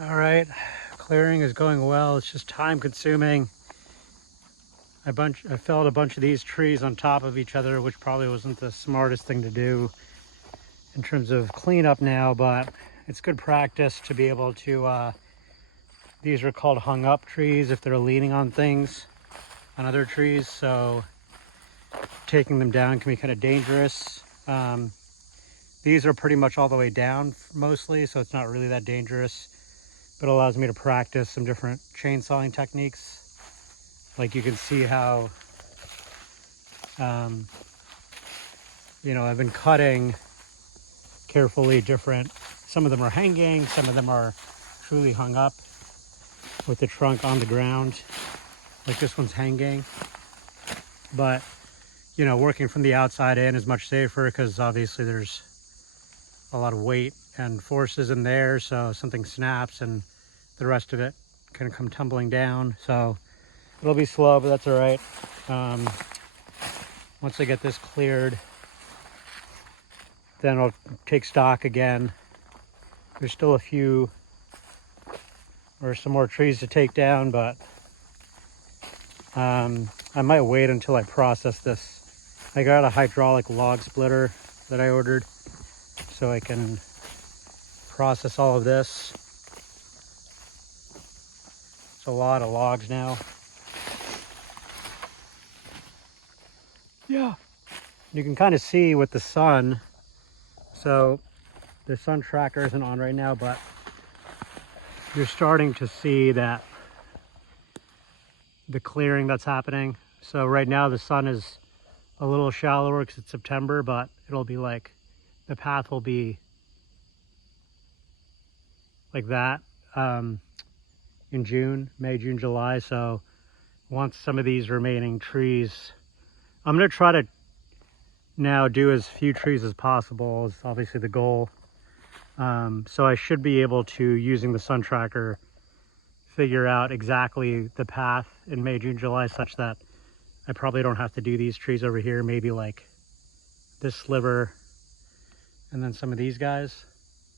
All right, clearing is going well. It's just time consuming. I felled a bunch of these trees on top of each other, which probably wasn't the smartest thing to do in terms of cleanup now, but it's good practice to be able to, these are called hung up trees if they're leaning on things, on other trees. So taking them down can be kind of dangerous. These are pretty much all the way down mostly, so it's not really that dangerous, but it allows me to practice some different chainsawing techniques. Like you can see how, I've been cutting carefully different. Some of them are hanging, some of them are truly hung up with the trunk on the ground. Like this one's hanging. But, working from the outside in is much safer because obviously there's a lot of weight and forces in there. So something snaps and the rest of it can come tumbling down. So it'll be slow, but that's all right. Once I get this cleared, then I'll take stock again. There's still a few or some more trees to take down, but I might wait until I process this. I got a hydraulic log splitter that I ordered so I can process all of this. It's a lot of logs now. Yeah. You can kind of see with the sun. So the sun tracker isn't on right now, but you're starting to see that the clearing that's happening. So right now the sun is a little shallower because it's September, but it'll be like, the path will be like that in June, May, June, July. So once some of these remaining trees, I'm going to try to now do as few trees as possible is obviously the goal. So I should be able to, using the sun tracker, figure out exactly the path in May, June, July, such that I probably don't have to do these trees over here, maybe like this sliver and then some of these guys,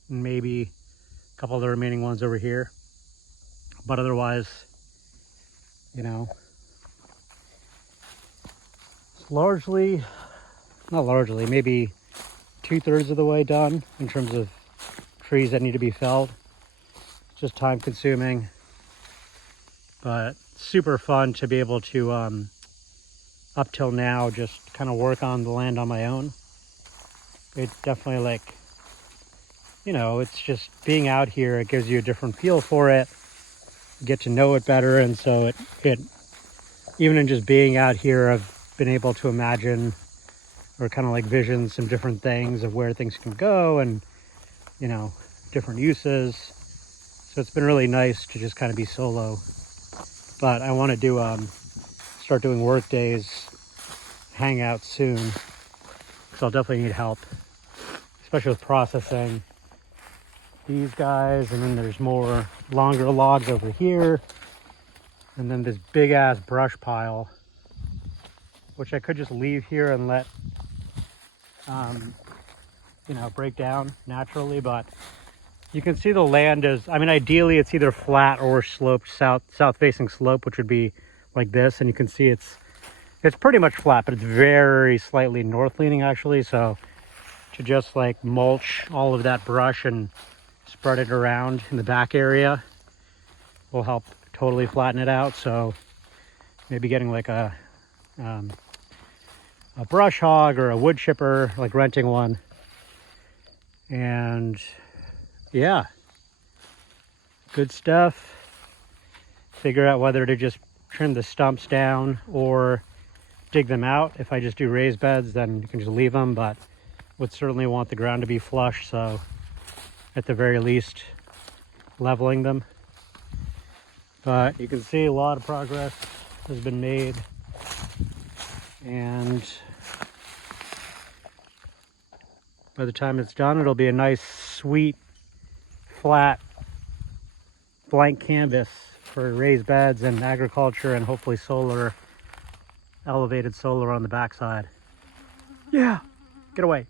and maybe a couple of the remaining ones over here. But otherwise, it's largely, not largely, maybe 2/3 of the way done in terms of trees that need to be felled. It's just time consuming, but super fun to be able to, up till now, just kind of work on the land on my own. It's definitely like, it's just being out here, it gives you a different feel for it, you get to know it better. And so it even in just being out here, I've been able to imagine or kind of like vision some different things of where things can go and, different uses. So it's been really nice to just kind of be solo. But I want to start doing work days, hangouts soon, because I'll definitely need help, especially with processing these guys. And then there's more longer logs over here, and then this big ass brush pile, which I could just leave here and let break down naturally. But you can see the land is, ideally it's either flat or sloped, south facing slope, which would be like this. And you can see it's pretty much flat, but it's very slightly north leaning actually. So to just like mulch all of that brush and spread it around in the back area will help totally flatten it out. So maybe getting like a brush hog or a wood chipper, like renting one. And yeah, good stuff. Figure out whether to just trim the stumps down or dig them out. If I just do raised beds, then you can just leave them, but would certainly want the ground to be flush. So at the very least, leveling them. But you can see a lot of progress has been made. And by the time it's done, it'll be a nice, sweet, flat, blank canvas for raised beds and agriculture and hopefully solar, elevated solar on the backside. Yeah, get away.